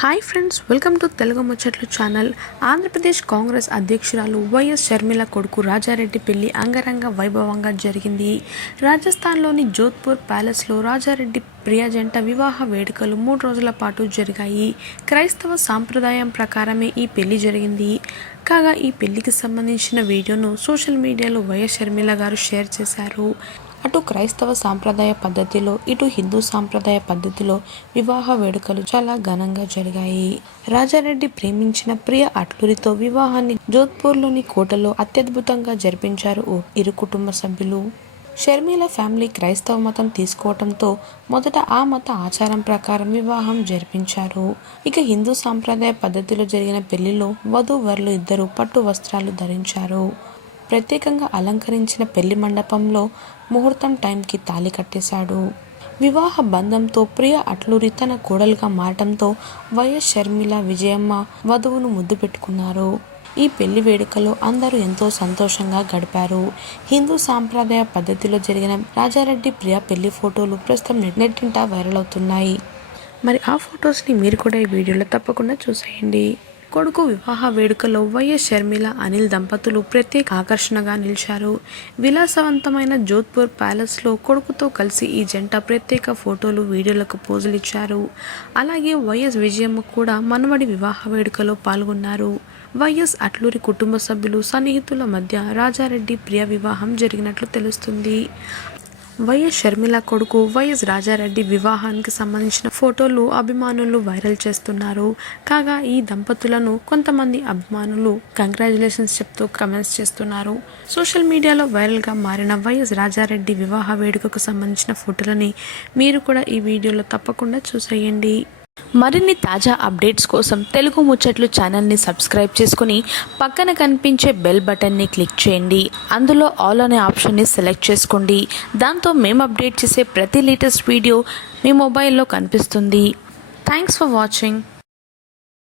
Hi friends, welcome to Telugu ముచ్చట్లు channel. Andhra Pradesh Congress అధ్యక్షురాలు YS Sharmila కొడుకు రాజారెడ్డి పెళ్లి అంగరంగ వైభవంగా జరిగింది. రాజస్థాన్లోని జోధ్పూర్ ప్యాలెస్లో రాజారెడ్డి ప్రియా జంట వివాహ వేడుకలు 3 రోజుల పాటు జరిగాయి. క్రైస్తవ సాంప్రదాయం ప్రకారమే ఈ పెళ్లి జరిగింది. కాగా ఈ పెళ్లికి సంబంధించిన వీడియోను సోషల్ మీడియాలో వైఎస్ షర్మిల గారు షేర్ చేశారు. అటు క్రైస్తవ సాంప్రదాయ పద్ధతిలో, ఇటు హిందూ సాంప్రదాయ పద్ధతిలో వివాహ వేడుకలు చాలా ఘనంగా జరిగాయి. రాజారెడ్డి ప్రేమించిన ప్రియ అట్లూరితో వివాహాన్ని జోధ్పూర్లోని కోటలో అత్యద్భుతంగా జరిపించారు ఇరు కుటుంబ సభ్యులు. షర్మిల ఫ్యామిలీ క్రైస్తవ మతం తీసుకోవడంతో మొదట ఆ మత ఆచారం ప్రకారం వివాహం జరిపించారు. ఇక హిందూ సాంప్రదాయ పద్ధతిలో జరిగిన పెళ్లిలో వధూవరులు ఇద్దరు పట్టు వస్త్రాలు ధరించారు. ప్రత్యేకంగా అలంకరించిన పెళ్లి మండపంలో ముహూర్తం టైంకి తాళి కట్టేశాడు. వివాహ బంధంతో ప్రియ అట్లూరి తన కోడలుగా మారటంతో వైఎస్ షర్మిల, విజయమ్మ వధువును ముద్దు పెట్టుకున్నారు. ఈ పెళ్లి వేడుకలో అందరూ ఎంతో సంతోషంగా గడిపారు. హిందూ సాంప్రదాయ పద్ధతిలో జరిగిన రాజారెడ్డి ప్రియ పెళ్లి ఫోటోలు ప్రస్తుతం నెట్టింట వైరల్ అవుతున్నాయి. మరి ఆ ఫొటోస్ని మీరు కూడా ఈ వీడియోలో తప్పకుండా చూసేయండి. కొడుకు వివాహ వేడుకలో వైఎస్ షర్మిల, అనిల్ దంపతులు ప్రత్యేక ఆకర్షణగా నిలిచారు. విలాసవంతమైన జోధ్పూర్ ప్యాలెస్లో కొడుకుతో కలిసి ఈ జంట ప్రత్యేక ఫోటోలు, వీడియోలకు పోజులు ఇచ్చారు. అలాగే వైఎస్ విజయమ్మ కూడా మనవడి వివాహ వేడుకలో పాల్గొన్నారు. వైఎస్ అట్లూరి కుటుంబ సభ్యులు, సన్నిహితుల మధ్య రాజారెడ్డి ప్రియ వివాహం జరిగినట్లు తెలుస్తుంది. వైఎస్ షర్మిల కొడుకు వైఎస్ రాజారెడ్డి వివాహానికి సంబంధించిన ఫోటోలు అభిమానులు వైరల్ చేస్తున్నారు. కాగా ఈ దంపతులను కొంతమంది అభిమానులు కంగ్రాచులేషన్స్ చెప్తూ కమెంట్స్ చేస్తున్నారు. సోషల్ మీడియాలో వైరల్గా మారిన వైఎస్ రాజారెడ్డి వివాహ వేడుకకు సంబంధించిన ఫోటోలని మీరు కూడా ఈ వీడియోలో తప్పకుండా చూసేయండి. మరిన్ని తాజా అప్డేట్స్ కోసం తెలుగు ముచ్చట్లు ఛానల్ని సబ్స్క్రైబ్ చేసుకుని పక్కన కనిపించే బెల్ బటన్ని క్లిక్ చేయండి. అందులో ఆల్ అనే ఆప్షన్ని సెలెక్ట్ చేసుకోండి. దాంతో మేము అప్డేట్ చేసే ప్రతి లేటెస్ట్ వీడియో మీ మొబైల్లో కనిపిస్తుంది. Thanks for watching.